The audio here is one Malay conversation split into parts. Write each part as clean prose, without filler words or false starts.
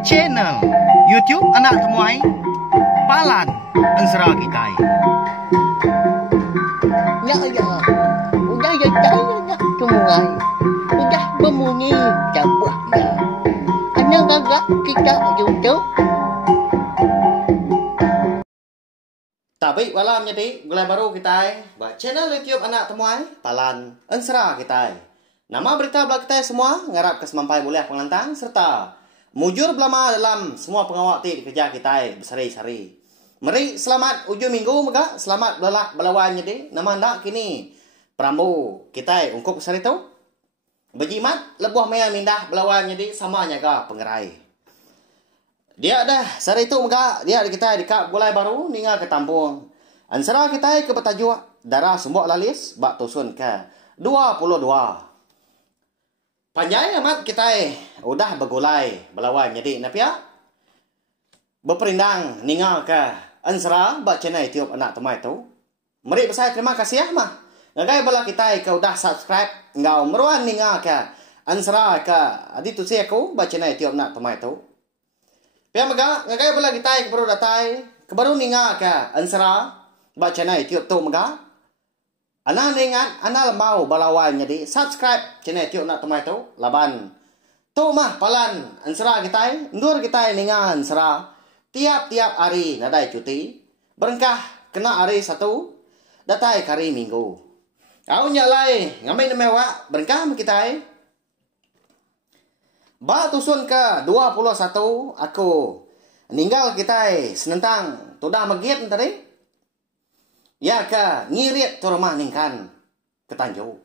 Channel YouTube Anak Temuai Palan Ansara Kitai. Ya ya, udah ya saya temuai, udah berbunyi sebuahnya. Hanya gagak kita YouTube. Tapi malam jadi mulai baru kita buat channel YouTube Anak Temuai Palan Ansara Kitai. Nama berita belakang kita semua ngarap kesemampai boleh pengantang serta mujur belama dalam semua pengawal di kerja kita bersari-sari. Mari selamat ujung minggu mega, selamat belawan jadi nama ndak kini Prambu kita ungkup sari tu. Berjimat lebuh maya mindah belawan jadi sama nyaga pengerai. Dia dah sari tu mega, dia kita dekat bulai baru ningal ke Tampung. Ansara kita ke Betajuk darah sumbok lalis bak tusun ke 22. Panjang amat kita udah bergulai belawan jadi napia berperindang ningal ke Ansara bak channel YouTube Anak Temuai tu. Mari besar terima kasih mah. Ngagai bala kita ke udah subscribe ngau meruan ningal ke Ansara ke adi tu saya aku bak channel YouTube Anak Temuai tu. Pia mega ngagai bala kita ke baru datai ke baru ningal ke Ansara bak channel YouTube tu mega. Ana ningat ana mau balawan jadi subscribe channel YouTube Anak Temuai tu laban tu mah palan Ansara kita ndur kita ningal Ansara tiap-tiap hari nadai cuti berengkah kena hari satu datai kari minggu au nyalai ngamai nemewa berengkah kita ba tusun ke 21 aku ninggal kita senentang tudah megit tadi ya ke ngirit tu rumah ningkan ke Tanjung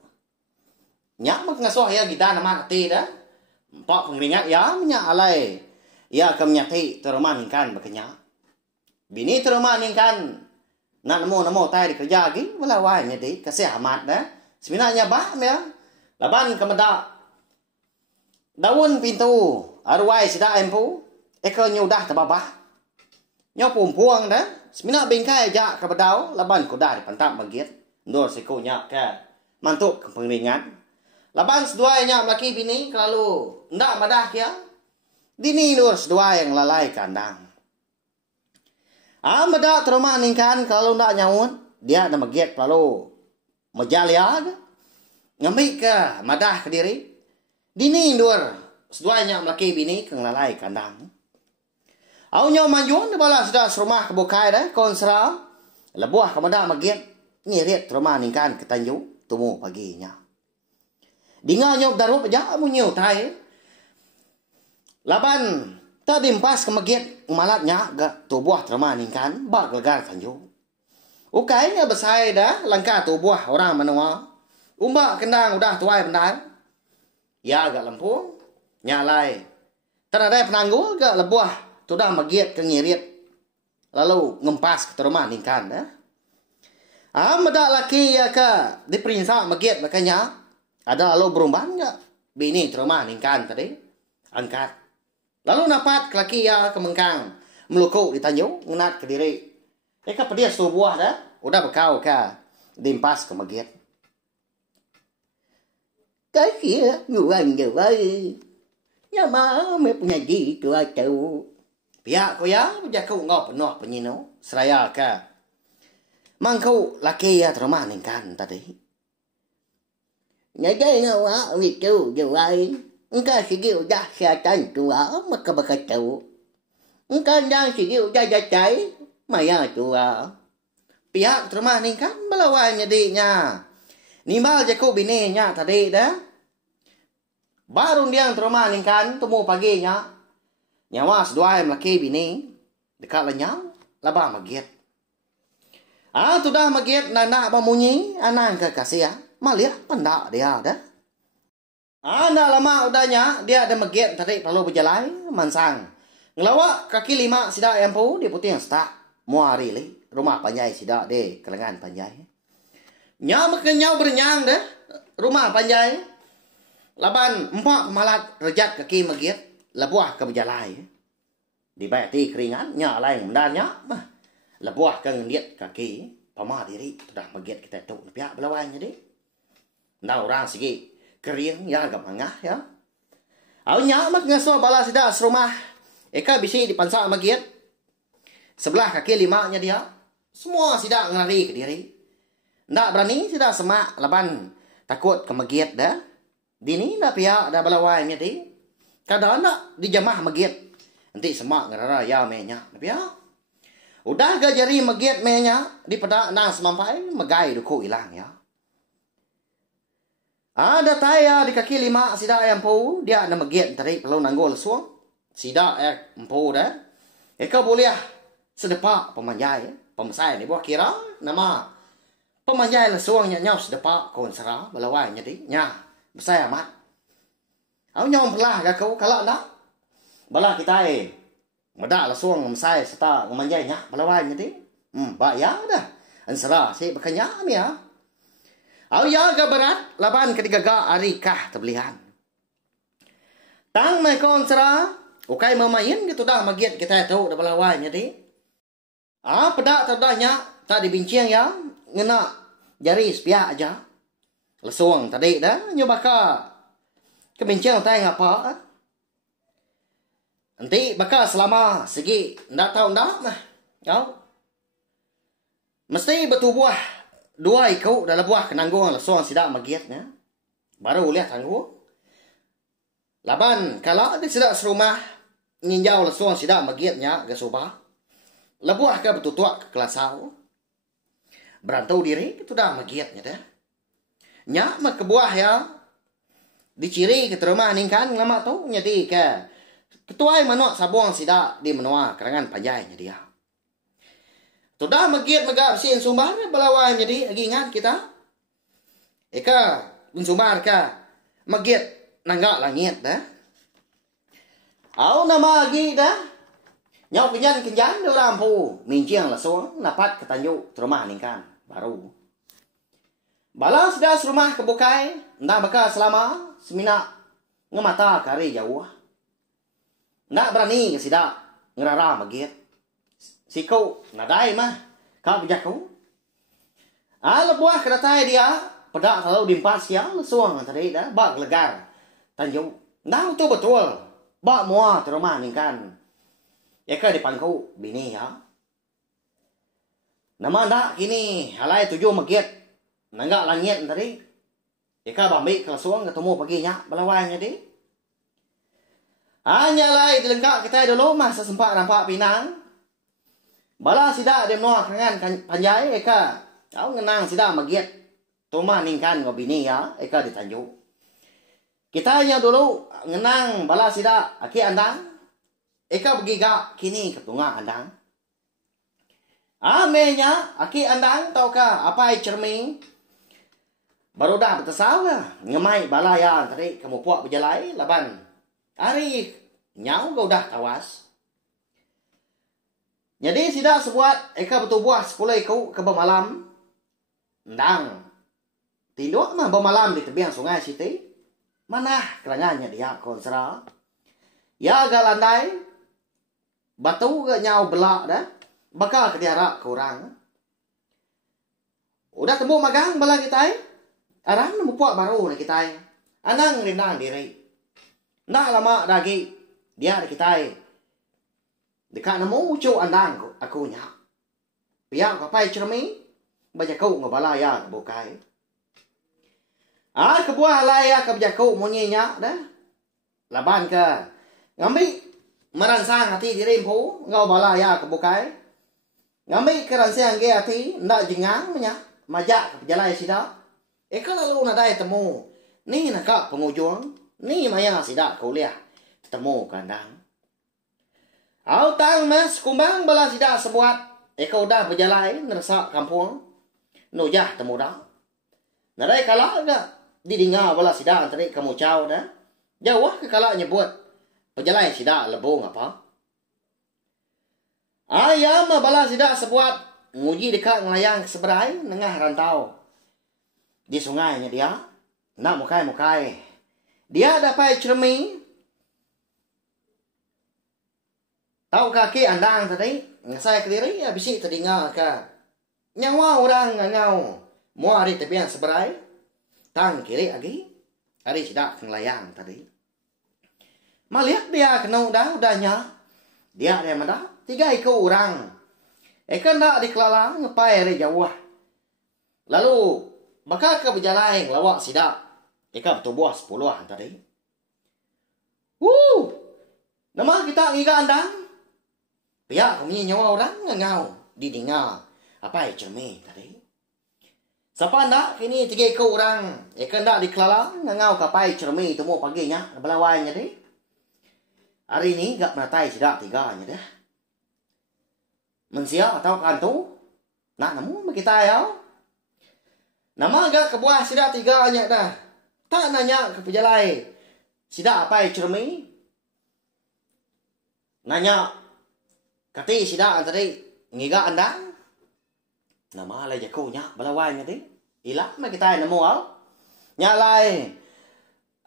nyak mak ngasuh ya kita nama ti dah pak pengringat ya nya alai ya ke menyati tu rumah ningkan bekenya bini tu rumah ningkan nak namo tai kerja lagi melawan jadi kasih amat dah sebenarnya bah ya laban kemeda daun pintu arwai sida empu eko nyudah tababah nyopumpuang dah sebenarnya bingkai aja ke bedau laban kuda dipantap bagit ndur sikunya ke mantuk ke pengringat laban seduanya laki bini lalu ndak madah kia dini nur sedua yang lalai kandang madah terumah ningkan kalau ndak nyaut dia ada magiat lalu mejalia ngambil ke madah ke diri dini nur seduanya laki bini ke lalai kandang au nyo manjun bala sudah serumah kebukai dah konsra lebuah ke madah magiat ngirit terumah ningkan ke Tanjung tumu paginya dinga nyop darup aja munyo tai laban tadi empas ke magiat malatnya ga tubuh terumah ningkan bak legar Tanjung ukainya besai dah langkah tubuh orang menua umbak kendang udah tuai bendal ya agak lempung nyalai tanadai penanggul agak lebuah sudah magiat ke ngirit lalu ngempas ke rumah ningkan dah meda laki ya ke diperinsa magiat makanya ada lalu berumban enggak bini rumah ningkan tadi angkat lalu napat ke laki ya ke mengkang melukuk di Tanjung ngenat ke diri eka pedia subuh dah udah bekau ke dimpas ke magiat Cái kia người anh người ơi, nhà má mẹ punya gitu aja. pihak ko ya punya kau ngop noh penyino seraya ke mangkau laki ya rumah ningkan tadi Nhà cái nào á, vì chú người ơi, cái gì kiểu ra xe tranh chú ở mà cái bậc chú. Cái đang gì kiểu ra cháy mà ya chú ở. pihak rumah ningkan belawan nyedinya nimbal je ko bini nya tadi dah baru dia rumah ningkan temu paginya nyawa sedua laki bini dekat lenyang labah magiat sudah magiat nana pamunyi anak ke kasih malia pendak dia dah anak lama udahnya dia ada magiat tadi perlu berjalan mansang ngelawak kaki 5 sida empu di putih sta muari li rumah panjai sida de kelengan panjai nyam ke nyau bernyang dah rumah panjai laban empak malat rejat kaki magiat lebuah ke berjalai di bati keringan nya lain mendarnya lebuah ke ngeliat kaki pama diri sudah magiat kita tu pihak belawan jadi ndak orang segi kering ya agak mangah ya Awalnya mak ngaso bala sida serumah. Eka bisi dipansa magiat. Sebelah kaki limanya dia. Semua sida ngari ke diri. Ndak berani sida semak laban takut ke magiat dah. Dini ndak pihak dah balawai nya di. Kadang ndak dijamah magiat. Nanti semak ngarara ya menya. Ndak pihak. Udah gajari magiat menya di pada nang semampai magai duku hilang ya. Ada taya di kaki lima sida yang empu dia ada magiat tadi perlu nanggol suang. Sida empu dah. Eka boleh sedepak pemanjai pemasai ni buat kira nama pemanjai la suang nyau sedepak kon sera balawai nya di nya besar amat. Au nyom pelah ga kau kalau nak bala kita Mada la suang masai serta memanjai nya balawai nya di. Ba ya dah. Ansara si bekanya mi ya. Au ya ga berat laban ketiga ga arikah terbelihan. Tang mai kon sera ukai memain gitu dah magiat kita tahu dah balawai nya di. Pedak tadanya tak dibincang ya ngena jari sepiak aja. Lesuang tadi dah nyobaka kebincang tai ngapa. Nanti bakal selama segi ndak tahu ndak mah. Kau mesti bertubuh dua ikut dalam buah kenanggung lesuang sidak magiatnya. Baru lihat tanggung. Laban kalau ada sidak serumah ninjau lesuang sidak magiatnya ke subah. Lebuah ke betutuak ke kelasau. Berantau diri itu dah magiatnya dah. Nya mah kebuah ya. Diciri ke rumah ningkan lama tu nyadi ke ketuai manok sabuang sidak di menua kerangan panjainya dia. Tu dah magiat megap sin sumbar balawai jadi lagi ingat kita. Eka unsumbar ka magiat nanggak langit dah. Au nama lagi dah. Nyau kenjan do lampu minciang la suang napat ketanju rumah ningkan baru. Bala sudah rumah kebukai ndak bakal selama semina ngemata kari jauh. Ndak berani ke sida ngerara magiat. Sikau nadai mah ka bejaku. Lebuah kedatai dia pedak kalau dimpat siang suang tadi dah bak legar tanju. Ndak betul. Bak mua rumah ningkan. Eka di pangku bini ya. Nama ndak kini halai tujuh magiat. Nanggak langit tadi. Eka bambi kelasuang ketemu paginya balawainya di. Hanya lai dilengkap kita dulu masa sempat nampak pinang. Bala sida dia menua kerangan panjai eka. Kau ngenang sida magiat. Tuma ningkan ngobini ya. Eka ditanju. Kita hanya dulu ngenang bala sida aki andang. Eka begiga kini ketunga andang. Amenya aki andang tau ka apa cermin. Baru dah bertesawa ngemai balaya tadi kamu puak berjalai laban. Ari nyau kau dah tawas. Jadi sida sebuat eka bertubuh 10 ikut ke bemalam. Ndang. Tinduk mah bemalam di tebiang sungai Siti. Mana kerangannya dia konsera. Ya galandai. Batu ke nyau belak dah. Bakal ke diarak kurang. Udah temu magang bala kita. Arang nemu puak baru ni kita. Anang rindang diri. Nak lama lagi. Dia ada kita. Dekat nemu ucu andang aku nya. Pihak kapai cermi. Baca kau ngabala ya bukai. Kebuah laya ke baca kau munyinya dah. Laban ke. Ngambil. Meransang hati diri empu. Ngau bala ya ke bukai. Ngambil keransang ke hati. Ndak jengang nya. Majak ke jalan sida. Eka lalu nadai temu. Ni nakak pengujung. Ni maya sida kuliah. Temu kandang. Au tang mas kumbang bala sida sebuat. Eka udah berjalan ngerasa kampung. Nujah temu dah. Nadai kalah agak. Didinga bala sida tadi kamu caw dah. Jauh ke kalah nyebut. Perjalanan sida lebong apa? Ayam bala sida sebuat. Nguji dekat ngelayang seberai. Nengah rantau. Di sungainya dia. Nak mukai-mukai. Dia dapat cermin. Tahu kaki andang tadi. Saya kediri. Habis itu teringat ke. Nyawa orang ngau. Mua hari tepian seberai. Tang kiri lagi. Hari sidak ngelayang tadi. Melihat dia kena udahnya. Dia mana? 3 ekor orang. Ikan tak dikelala ngepai dari jauh. Lalu bakal ke berjalan lawak sidak. Ikan bertubuh 10 tadi. Nama kita ngiga andang. Pihak kami nyawa orang ngau didengar apa cermin tadi. Siapa ndak kini 3 ekor orang. Ikan tak dikelala ngau kapai cermin temu paginya belawainya deh. Hari ini gak menatai sidak 3 nya dah. Mensia atau kantu. Nak namu kita ya. Nama agak kebuah sidak 3 nya dah. Tak nanya ke pejalai. Sidak apa cermin? Nanya kati sidak tadi ngiga andang. Nama lai jaku nya balawai nya tadi. Ilah ma kita nemu au. Nya lai.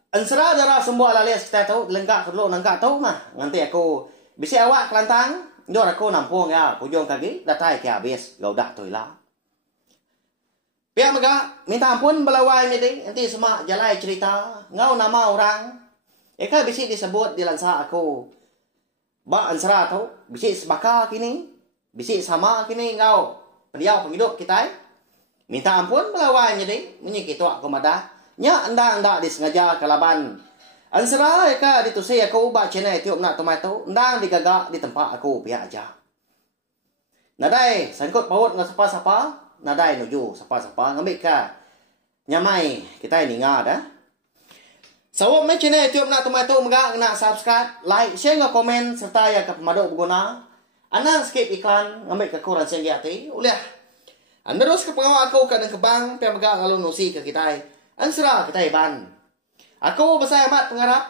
Ansara dara semua lalias kita tahu lenggak kedulu nangka tahu mah. Nanti aku bisi awak kelantang. Dor aku nampung ya, kujung kaki datai ke habis. Gau dah tu lah. Pihak mega minta ampun balawai nya tadi. Nanti semua jalai cerita ngau nama orang. Eka bisi disebut di lansa aku. Ba ansara tahu bisi sebaka kini. Bisi sama kini ngau. Pendiau penghidup kita. Minta ampun balawai nya tadi. Menyi kita aku madah. Nya anda disengaja kalaban. Ansara eka ditusai aku ba cenai tiup nak tomato. Ndang digagak di tempat aku pihak aja. Nadai sangkut paut dengan sapa-sapa. Nadai nuju sapa-sapa ngambil ka. Nyamai kita ini ngah dah. Sawap mai cenai tiup nak tomato megak nak subscribe, like, share dengan komen serta ya ke pemaduk berguna. Anang skip iklan ngambil ke kurang senggi hati. Uliah. Anda terus ke pengawal aku kadang kebang pihak megak lalu nusi ke kita. Ansara kita iban. Aku bahasa amat pengarap.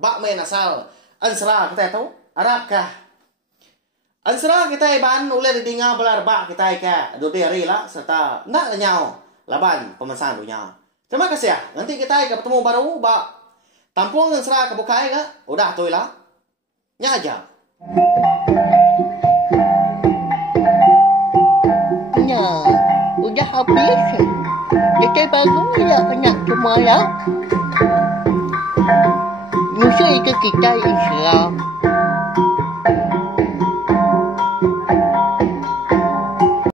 Bak main asal. Ansara kita tahu. Arab kah? Ansara kita iban. Ulai didinga belar bak kita ika. Dua hari lah. Serta nak lenyau. Laban pemesan dunia. Terima kasih ya. Nanti kita ika bertemu baru. Bak. Tampung ansara kebukai ka. Udah tu lah. Nya aja. Nah, udah habis. Kita baru ya kena semua ya. Musuh itu kita insya